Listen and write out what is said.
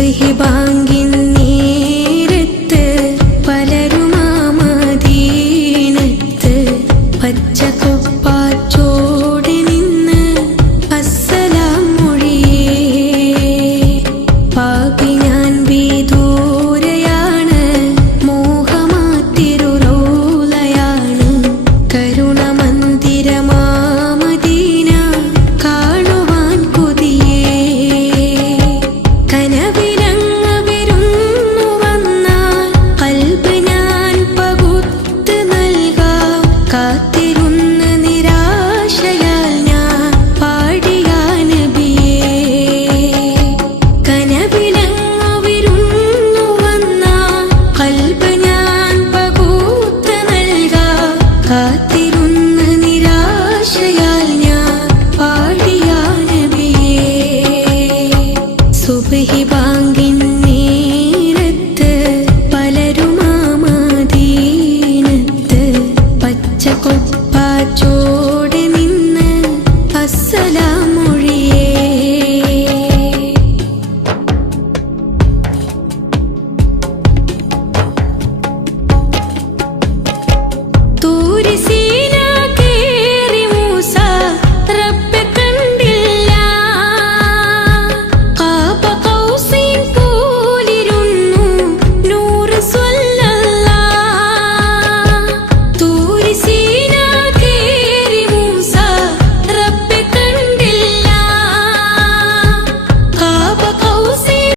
സുബ്ഹി ബാങ്കിൻ നേരത്ത് പലരുമാ മദീനത്ത് പച്ചക്കുപ്പാച്ചോടെ നിന്ന് അസ്സലാം മൊഴിയേ. പാപി ഞാൻ വിദൂരയാണ്, മോഹമാത്തിരു റൗളയാണ്, കരുണമന്ദിരമാ മദീന കാണുവാൻ കൊതിയേ. കനവിലങ്ങ്